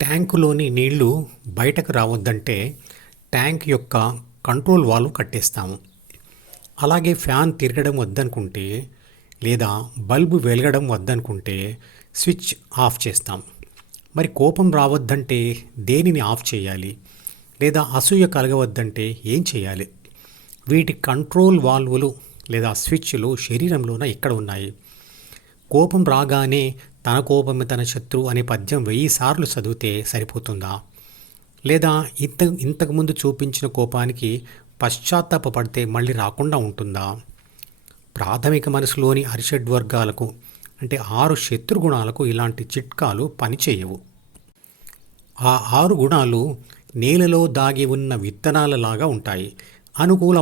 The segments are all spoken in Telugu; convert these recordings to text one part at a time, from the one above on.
ట్యాంకులోని నీళ్లు బయటకు రావద్దంటే ట్యాంక్ యొక్క కంట్రోల్ వాల్వ్ కట్టేస్తాము. అలాగే ఫ్యాన్ తిరగడం వద్దనుకుంటే లేదా బల్బు వెలగడం వద్దనుకుంటే స్విచ్ ఆఫ్ చేస్తాం. మరి కోపం రావద్దంటే దేనిని ఆఫ్ చేయాలి? లేదా అసూయ కలగవద్దంటే ఏం చేయాలి? వీటి కంట్రోల్ వాల్వులు లేదా స్విచ్లు శరీరంలోన ఎక్కడ ఉన్నాయి? కోపం రాగానే తన కోపమే తన శత్రువు అనే పద్యం 1000 సార్లు చదివితే సరిపోతుందా? లేదా ఇంతకుముందు చూపించిన కోపానికి పశ్చాత్తాపపడితే మళ్ళీ రాకుండా ఉంటుందా? ప్రాథమిక మనసులోని అరిషడ్వర్గాలకు అంటే 6 శత్రుగుణాలకు ఇలాంటి చిట్కాలు పనిచేయవు. ఆ 6 గుణాలు నేలలో దాగి ఉన్న విత్తనాలలాగా ఉంటాయి. అనుకూల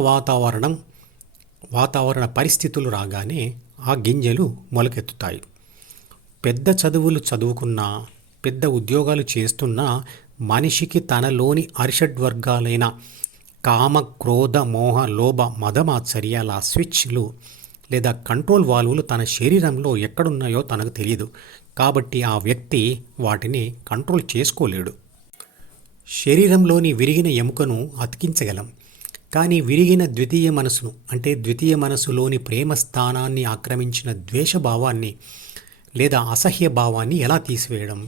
వాతావరణ పరిస్థితులు రాగానే ఆ గింజలు మొలకెత్తుతాయి. పెద్ద చదువులు చదువుకున్నా, పెద్ద ఉద్యోగాలు చేస్తున్నా మనిషికి తనలోని అరిషడ్వర్గాలైన కామ, క్రోధ, మోహ, లోభ, మదమాత్సర్యాల స్విచ్లు లేదా కంట్రోల్ వాల్వులు తన శరీరంలో ఎక్కడున్నాయో తనకు తెలియదు. కాబట్టి ఆ వ్యక్తి వాటిని కంట్రోల్ చేసుకోలేడు. శరీరంలోని విరిగిన ఎముకను అతికించగలం, కానీ విరిగిన ద్వితీయ మనసును అంటే ద్వితీయ మనసులోని ప్రేమ స్థానాన్ని ఆక్రమించిన ద్వేషభావాన్ని లేదా అసహ్య భావాన్ని ఎలా తీసివేయడం?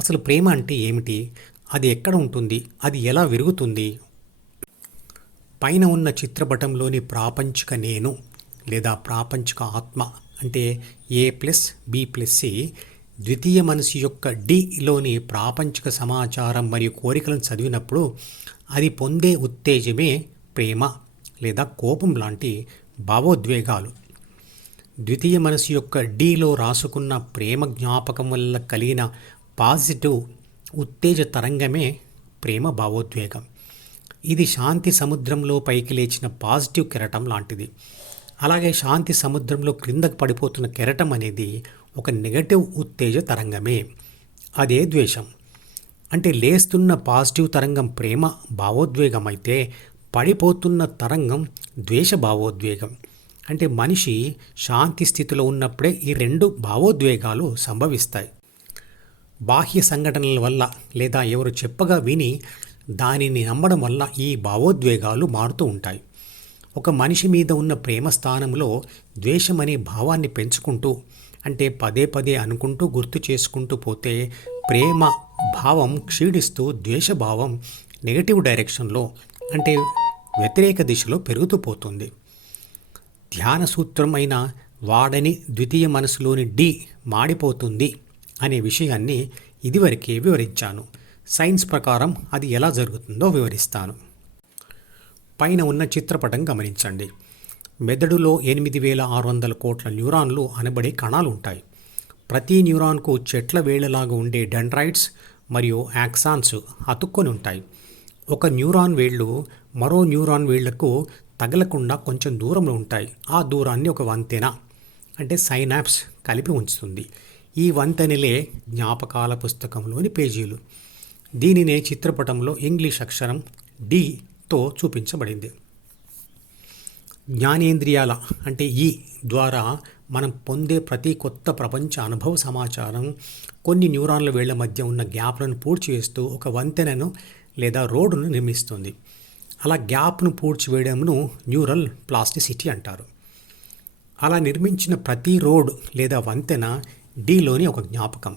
అసలు ప్రేమ అంటే ఏమిటి? అది ఎక్కడ ఉంటుంది? అది ఎలా విరుగుతుంది? పైన ఉన్న చిత్రపటంలోని ప్రాపంచిక నేను లేదా ప్రాపంచిక ఆత్మ అంటే A+B+C ద్వితీయ మనసు యొక్క Dలోని ప్రాపంచిక సమాచారం మరియు కోరికలను చదివినప్పుడు అది పొందే ఉత్తేజమే ప్రేమ లేదా కోపం లాంటి భావోద్వేగాలు. ద్వితీయ మనసు యొక్క Dలో రాసుకున్న ప్రేమ జ్ఞాపకం వల్ల కలిగిన పాజిటివ్ ఉత్తేజ తరంగమే ప్రేమ భావోద్వేగం. ఇది శాంతి సముద్రంలో పైకి లేచిన పాజిటివ్ కెరటం లాంటిది. అలాగే శాంతి సముద్రంలో క్రిందకు పడిపోతున్న కెరటం అనేది ఒక నెగటివ్ ఉత్తేజ తరంగమే. అదే ద్వేషం. అంటే లేస్తున్న పాజిటివ్ తరంగం ప్రేమ భావోద్వేగం అయితే పడిపోతున్న తరంగం ద్వేష భావోద్వేగం. అంటే మనిషి శాంతి స్థితిలో ఉన్నప్పుడే ఈ 2 భావోద్వేగాలు సంభవిస్తాయి. బాహ్య సంఘటనల వల్ల లేదా ఎవరు చెప్పగా విని దానిని నమ్మడం వల్ల ఈ భావోద్వేగాలు మారుతూ ఉంటాయి. ఒక మనిషి మీద ఉన్న ప్రేమ స్థానంలో ద్వేషం అనే భావాన్ని పెంచుకుంటూ అంటే పదే పదే అనుకుంటూ గుర్తు చేసుకుంటూ పోతే ప్రేమ భావం క్షీణిస్తూ ద్వేషభావం నెగటివ్ డైరెక్షన్లో అంటే వ్యతిరేక దిశలో పెరుగుతూ పోతుంది. ధ్యాన సూత్రం అయిన వాడని ద్వితీయ మనసులోని D మాడిపోతుంది అనే విషయాన్ని ఇదివరకే వివరించాను. సైన్స్ ప్రకారం అది ఎలా జరుగుతుందో వివరిస్తాను. పైన ఉన్న చిత్రపటం గమనించండి. మెదడులో 8600 కోట్ల న్యూరాన్లు అనబడే కణాలు ఉంటాయి. ప్రతి న్యూరాన్కు చెట్ల వేళ్లలాగా ఉండే డెండ్రైట్స్ మరియు యాక్సాన్స్ అతుక్కొని ఉంటాయి. ఒక న్యూరాన్ వేళ్ళు మరో న్యూరాన్ వేళ్లకు తగలకుండా కొంచెం దూరంలో ఉంటాయి. ఆ దూరాన్ని ఒక వంతెన అంటే సైనాప్స్ కలిపి ఉంచుతుంది. ఈ వంతెనలే జ్ఞాపకాల పుస్తకంలోని పేజీలు. దీనినే చిత్రపటంలో ఇంగ్లీష్ అక్షరం Dతో చూపించబడింది. జ్ఞానేంద్రియాల అంటే ఈ ద్వారా మనం పొందే ప్రతి కొత్త ప్రపంచ అనుభవ సమాచారం కొన్ని న్యూరాన్ల వేళ్ల మధ్య ఉన్న గ్యాప్లను పూడ్చివేస్తూ ఒక వంతెనను లేదా రోడ్డును నిర్మిస్తుంది. అలా గ్యాప్ను పూడ్చివేయడంను న్యూరల్ ప్లాస్టిసిటీ అంటారు. అలా నిర్మించిన ప్రతి రోడ్ లేదా వంతెన Dలోని ఒక జ్ఞాపకం.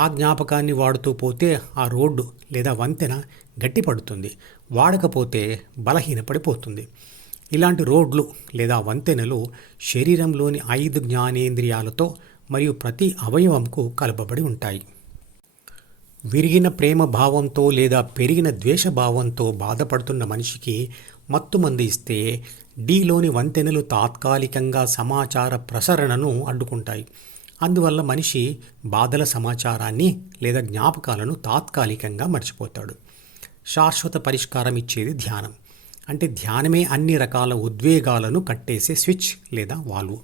ఆ జ్ఞాపకాన్ని వాడుతూ పోతే ఆ రోడ్డు లేదా వంతెన గట్టిపడుతుంది, వాడకపోతే బలహీనపడిపోతుంది. ఇలాంటి రోడ్లు లేదా వంతెనలు శరీరంలోని 5 జ్ఞానేంద్రియాలతో మరియు ప్రతి అవయవంకు కలపబడి ఉంటాయి. విరిగిన ప్రేమ భావంతో లేదా పెరిగిన ద్వేష భావంతో బాధపడుతున్న మనిషికి మత్తుమందు ఇస్తే Dలోని వంతెనలు తాత్కాలికంగా సమాచార ప్రసరణను అడ్డుకుంటాయి. అందువల్ల మనిషి బాధల సమాచారాన్ని లేదా జ్ఞాపకాలను తాత్కాలికంగా మర్చిపోతాడు. శాశ్వత పరిష్కారం ఇచ్చేది ధ్యానం. అంటే ధ్యానమే అన్ని రకాల ఉద్వేగాలను కట్టేసే స్విచ్ లేదా వాల్వ్.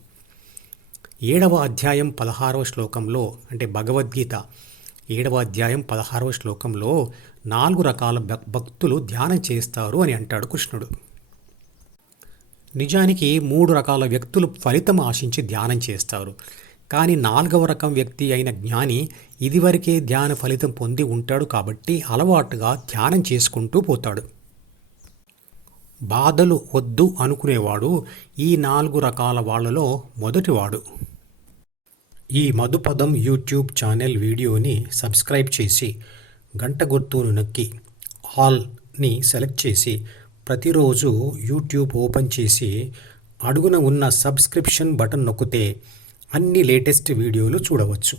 7వ అధ్యాయం 16వ శ్లోకంలో అంటే భగవద్గీత 7వ అధ్యాయం 16వ శ్లోకంలో 4 రకాల భక్తులు ధ్యానం చేస్తారు అని అంటాడు కృష్ణుడు. నిజానికి 3 రకాల వ్యక్తులు ఫలితం ఆశించి ధ్యానం చేస్తారు. కానీ 4వ రకం వ్యక్తి అయిన జ్ఞాని ఇదివరకే ధ్యాన ఫలితం పొంది ఉంటాడు కాబట్టి అలవాటుగా ధ్యానం చేసుకుంటూ పోతాడు. బాధలు వద్దు అనుకునేవాడు ఈ 4 రకాల వాళ్ళలో మొదటివాడు. ఈ మధుపదం యూట్యూబ్ ఛానల్ వీడియోని సబ్స్క్రైబ్ చేసి గంట గుర్తును నొక్కి ఆల్ని సెలెక్ట్ చేసి ప్రతిరోజు యూట్యూబ్ ఓపెన్ చేసి అడుగున ఉన్న సబ్స్క్రిప్షన్ బటన్ నొక్కితే అన్ని లేటెస్ట్ వీడియోలు చూడవచ్చు.